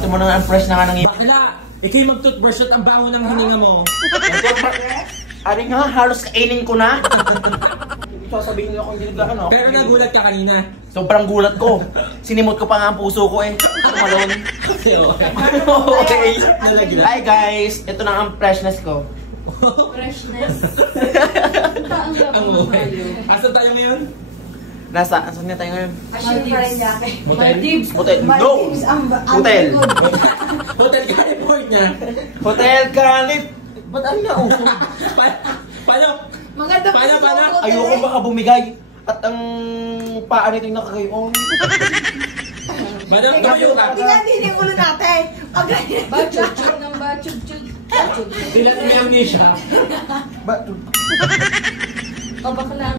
Bati mo na ang fresh na ka ng ngipin. Bakla! Ika'y mag-toothbrush at ang baho ng hininga mo. Ari nga, halos kainin ko na. Sasabihin niyo ako hindi naglakan ako. Pero nagulat ka kanina. Sobrang gulat ko. Sinimot ko pa nga ang puso ko eh. Tumalon. Okay. Hi guys, ito na ang freshness ko. Freshness. Ang okay. Asan tayo ngayon? Asan na tayo ngayon? Maldives. Hotel. No! Hotel. Hotel California. Hotel Calif. Ba't ano na uso? Paano? Maganda Paano? Ayoko baka bumigay. At ang paa nito yung nakakayon. Madam, tumayo ka. Hindi yung ulo natin. Bachug ng bachug. Dilat mo yung amnesia. Ba't? O bakla.